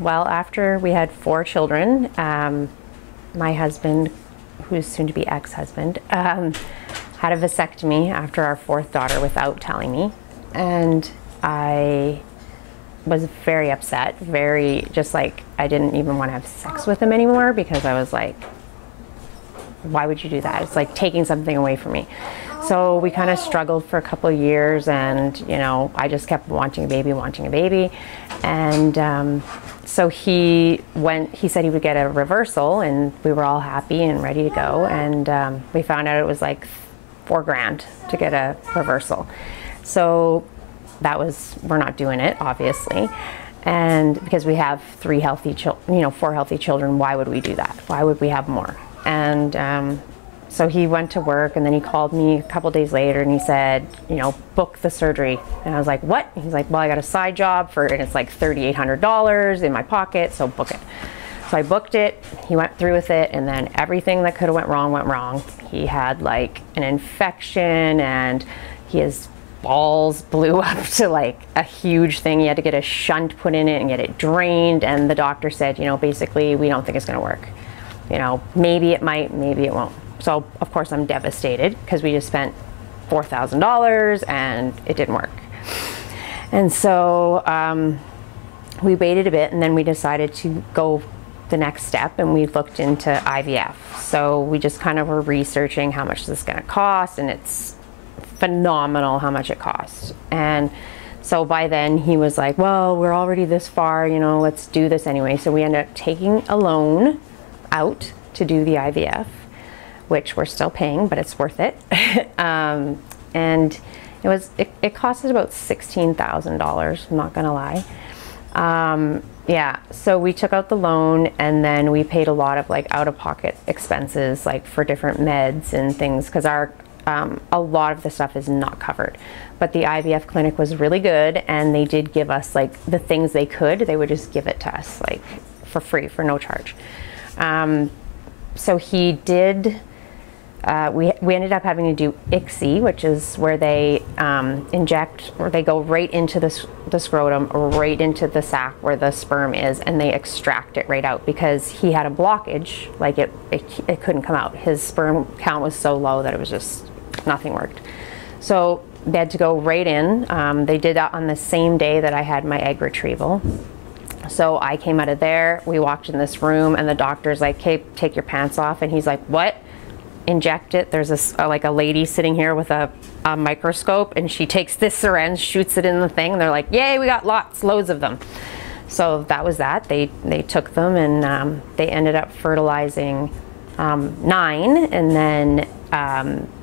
Well, after we had 4 children, my husband, who's soon to be ex-husband, had a vasectomy after our 4th daughter without telling me. And I was very upset, very just like, I didn't even want to have sex with him anymore, because I was like, why would you do that? It's like taking something away from me. So we kind of struggled for a couple of years, and you know, I just kept wanting a baby. And so he said he would get a reversal, and we were all happy and ready to go. And we found out it was like $4,000 to get a reversal. So that was, we're not doing it, obviously. And because we have 4 healthy children, why would we do that? Why would we have more? And so he went to work, and then he called me a couple days later, and he said, you know, book the surgery. And I was like, what? He's like, well, I got a side job and it's like $3,800 in my pocket, so book it. So I booked it, he went through with it, and then everything that could have went wrong. He had like an infection, and his balls blew up to like a huge thing. He had to get a shunt put in it and get it drained, and the doctor said, you know, basically, we don't think it's gonna work. You know, maybe it might, maybe it won't. So of course I'm devastated, because we just spent $4,000 and it didn't work. And so we waited a bit, and then we decided to go the next step, and we looked into IVF. So we just kind of were researching how much this is going to cost, and it's phenomenal how much it costs. And so by then he was like, well, we're already this far, you know, let's do this anyway. So we ended up taking a loan out to do the IVF, which we're still paying, but it's worth it. And it cost us about $16,000, I'm not gonna lie. Yeah, so we took out the loan, and then we paid a lot of like out-of-pocket expenses, like for different meds and things, because a lot of the stuff is not covered. But the IVF clinic was really good, and they did give us like the things they would just give it to us like for free, for no charge. So he did, we ended up having to do ICSI, which is where they inject, or they go right into the scrotum, or right into the sac where the sperm is, and they extract it right out, because he had a blockage, like it couldn't come out. His sperm count was so low that it was just, nothing worked. So they had to go right in. They did that on the same day that I had my egg retrieval. So I came out of there, we walked in this room, and the doctor's like, okay, take your pants off. And he's like, what? Inject it. There's this like a lady sitting here with a microscope, and she takes this syringe, shoots it in the thing, and they're like, yay, we got loads of them. So that was that. They took them, and they ended up fertilizing 9, and then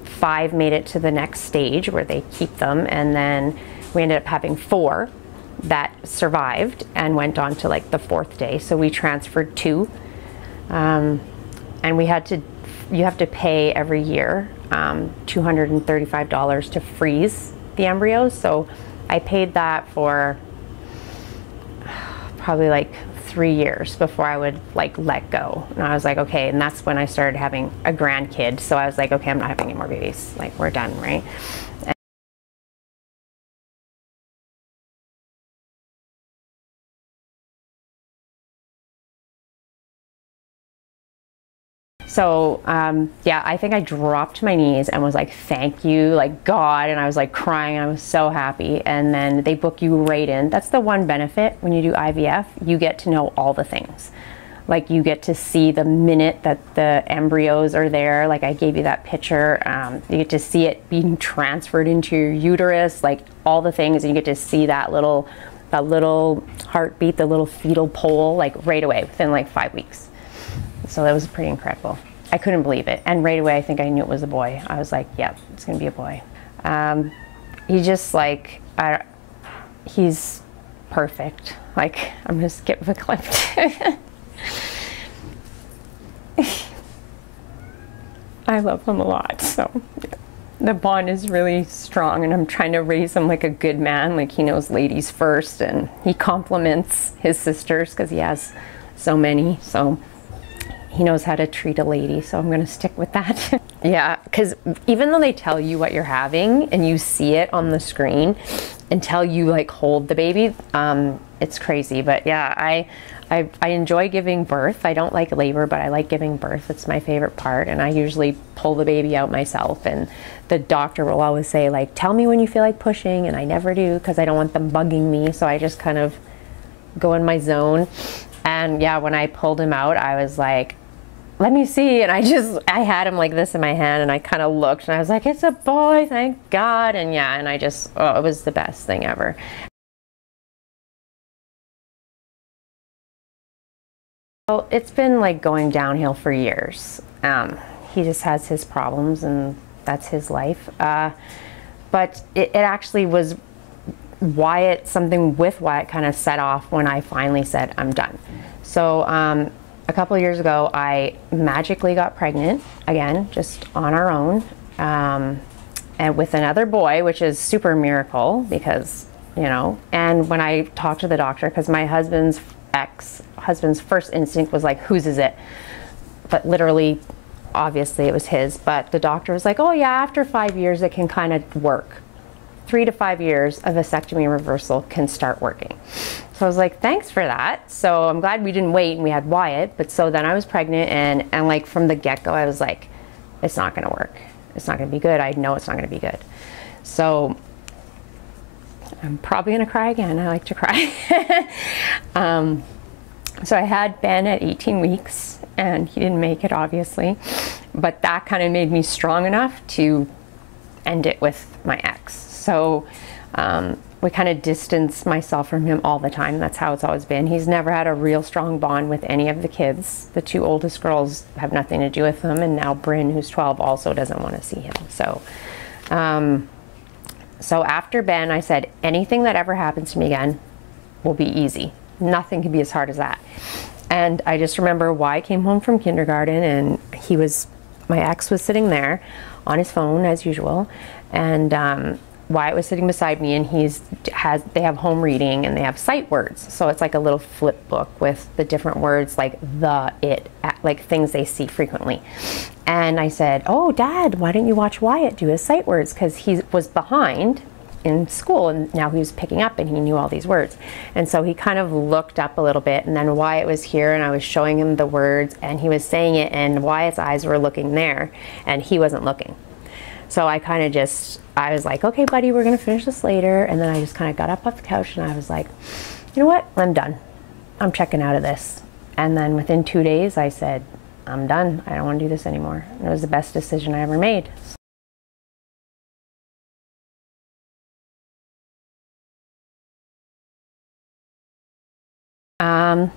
5 made it to the next stage where they keep them, and then we ended up having 4 that survived and went on to like the 4th day. So we transferred 2, and you have to pay every year $235 to freeze the embryos. So I paid that for probably like 3 years before I would like let go. And I was like, okay, and that's when I started having a grandkid. So I was like, okay, I'm not having any more babies, like we're done, right? So yeah, I think I dropped to my knees and was like, thank you, like God, and I was like crying, I was so happy. And then they book you right in. That's the one benefit when you do IVF, you get to know all the things. Like you get to see the minute that the embryos are there, like I gave you that picture, you get to see it being transferred into your uterus, like all the things, and you get to see that little heartbeat, the little fetal pole, like right away, within like 5 weeks. So that was pretty incredible. I couldn't believe it. And right away, I think I knew it was a boy. I was like, yep, it's gonna be a boy. He just like, he's perfect. Like, I'm gonna skip the clip. I love him a lot, so the bond is really strong, and I'm trying to raise him like a good man. Like he knows ladies first, and he compliments his sisters because he has so many. So he knows how to treat a lady, so I'm gonna stick with that. Yeah, because even though they tell you what you're having and you see it on the screen until you like hold the baby, it's crazy. But yeah, I enjoy giving birth. I don't like labor, but I like giving birth. It's my favorite part, and I usually pull the baby out myself, and the doctor will always say, like, tell me when you feel like pushing, and I never do because I don't want them bugging me, so I just kind of go in my zone. And yeah, when I pulled him out, I was like, let me see, and I had him like this in my hand, and I kind of looked, and I was like, it's a boy, thank God. And yeah, and I just, oh, it was the best thing ever. Well, it's been like going downhill for years. He just has his problems, and that's his life. But it actually was Wyatt, something with Wyatt kind of set off when I finally said, I'm done. So a couple of years ago, I magically got pregnant again, just on our own, and with another boy, which is super miracle because, you know, and when I talked to the doctor, because my husband's ex-husband's first instinct was like, whose is it? But literally, obviously it was his, but the doctor was like, oh yeah, after 5 years it can kind of work. 3 to 5 years of vasectomy reversal can start working. So I was like, thanks for that. So I'm glad we didn't wait and we had Wyatt. But so then I was pregnant, and like from the get-go I was like, it's not gonna work. It's not gonna be good. I know it's not gonna be good. So I'm probably gonna cry again. I like to cry. So I had Ben at 18 weeks and he didn't make it, obviously, but that kind of made me strong enough to end it with my ex. So we kind of distanced myself from him all the time. That's how it's always been. He's never had a real strong bond with any of the kids. The 2 oldest girls have nothing to do with him, and now Bryn, who's 12, also doesn't want to see him. So so after Ben, I said, anything that ever happens to me again will be easy. Nothing can be as hard as that. And I just remember Wyatt came home from kindergarten, and my ex was sitting there on his phone as usual, and Wyatt was sitting beside me, and they have home reading and they have sight words. So it's like a little flip book with the different words, like the, it, like things they see frequently. And I said, oh Dad, why don't you watch Wyatt do his sight words? Because he was behind in school, and now he was picking up and he knew all these words. And so he kind of looked up a little bit, and then Wyatt was here and I was showing him the words and he was saying it, and Wyatt's eyes were looking there and he wasn't looking. So I kind of I was like, okay buddy, we're gonna finish this later. And then I just kind of got up off the couch and I was like, you know what, I'm done. I'm checking out of this. And then within 2 days I said, I'm done. I don't want to do this anymore. And it was the best decision I ever made.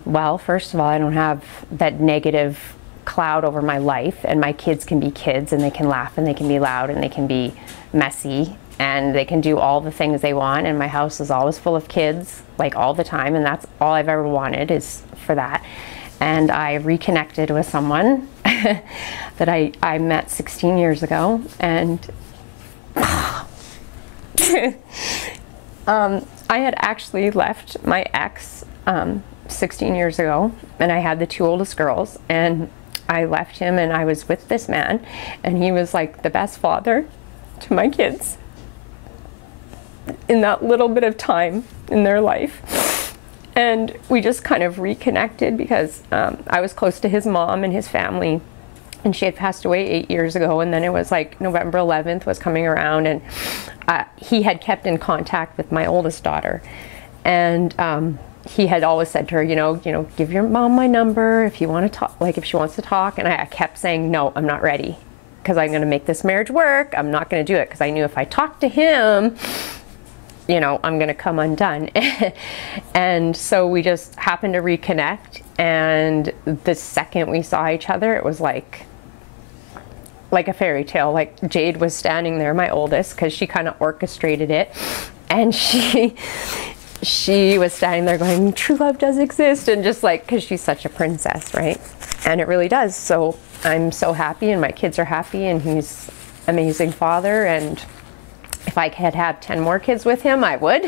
Well, first of all, I don't have that negative cloud over my life, and my kids can be kids, and they can laugh, and they can be loud, and they can be messy, and they can do all the things they want, and my house is always full of kids, like all the time, and that's all I've ever wanted is for that. And I reconnected with someone that I met 16 years ago, and I had actually left my ex 16 years ago, and I had the 2 oldest girls, and I left him and I was with this man, and he was like the best father to my kids in that little bit of time in their life. And we just kind of reconnected because I was close to his mom and his family, and she had passed away 8 years ago, and then it was like November 11th was coming around, and he had kept in contact with my oldest daughter, and he had always said to her, you know, give your mom my number if you want to talk, like if she wants to talk. And I kept saying, no, I'm not ready, because I'm going to make this marriage work. I'm not going to do it, because I knew if I talked to him, you know, I'm going to come undone. And so we just happened to reconnect, and the second we saw each other, it was like a fairy tale. Like Jade was standing there, my oldest, because she kind of orchestrated it, and she was standing there going, true love does exist, and just like, because she's such a princess, right? And it really does. So I'm so happy, and my kids are happy, and he's an amazing father, and if I could have 10 more kids with him, I would.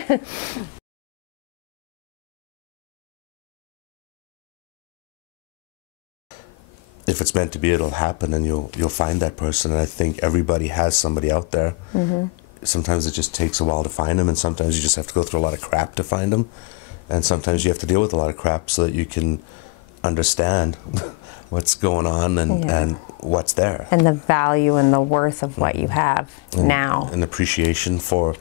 If it's meant to be, it'll happen, and you'll find that person. And I think everybody has somebody out there. Mm-hmm. Sometimes it just takes a while to find them, and sometimes you just have to go through a lot of crap to find them. and sometimes you have to deal with a lot of crap so that you can understand what's going on and what's there. And the value and the worth of what you have now. And appreciation for,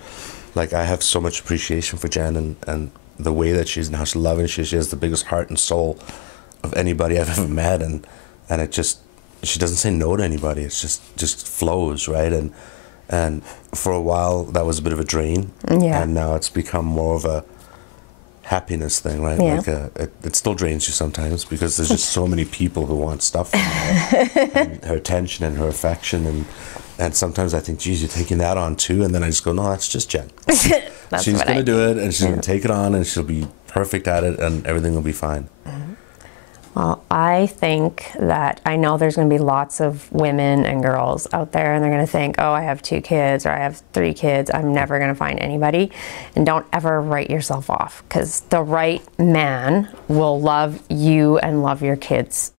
like, I have so much appreciation for Jen and the way that she's now, how loving she is. She has the biggest heart and soul of anybody I've ever met, and it just, she doesn't say no to anybody. It's just flows, right? And for a while that was a bit of a drain, and now it's become more of a happiness thing, right? Like it still drains you sometimes because there's just so many people who want stuff from her, and her attention and her affection, and sometimes I think, geez, you're taking that on too, and then I just go, no, that's just Jen. She's gonna do it, and she's gonna take it on, and she'll be perfect at it, and everything will be fine. Well, I think that, I know there's going to be lots of women and girls out there, and they're going to think, oh, I have 2 kids, or I have 3 kids, I'm never going to find anybody. And don't ever write yourself off, because the right man will love you and love your kids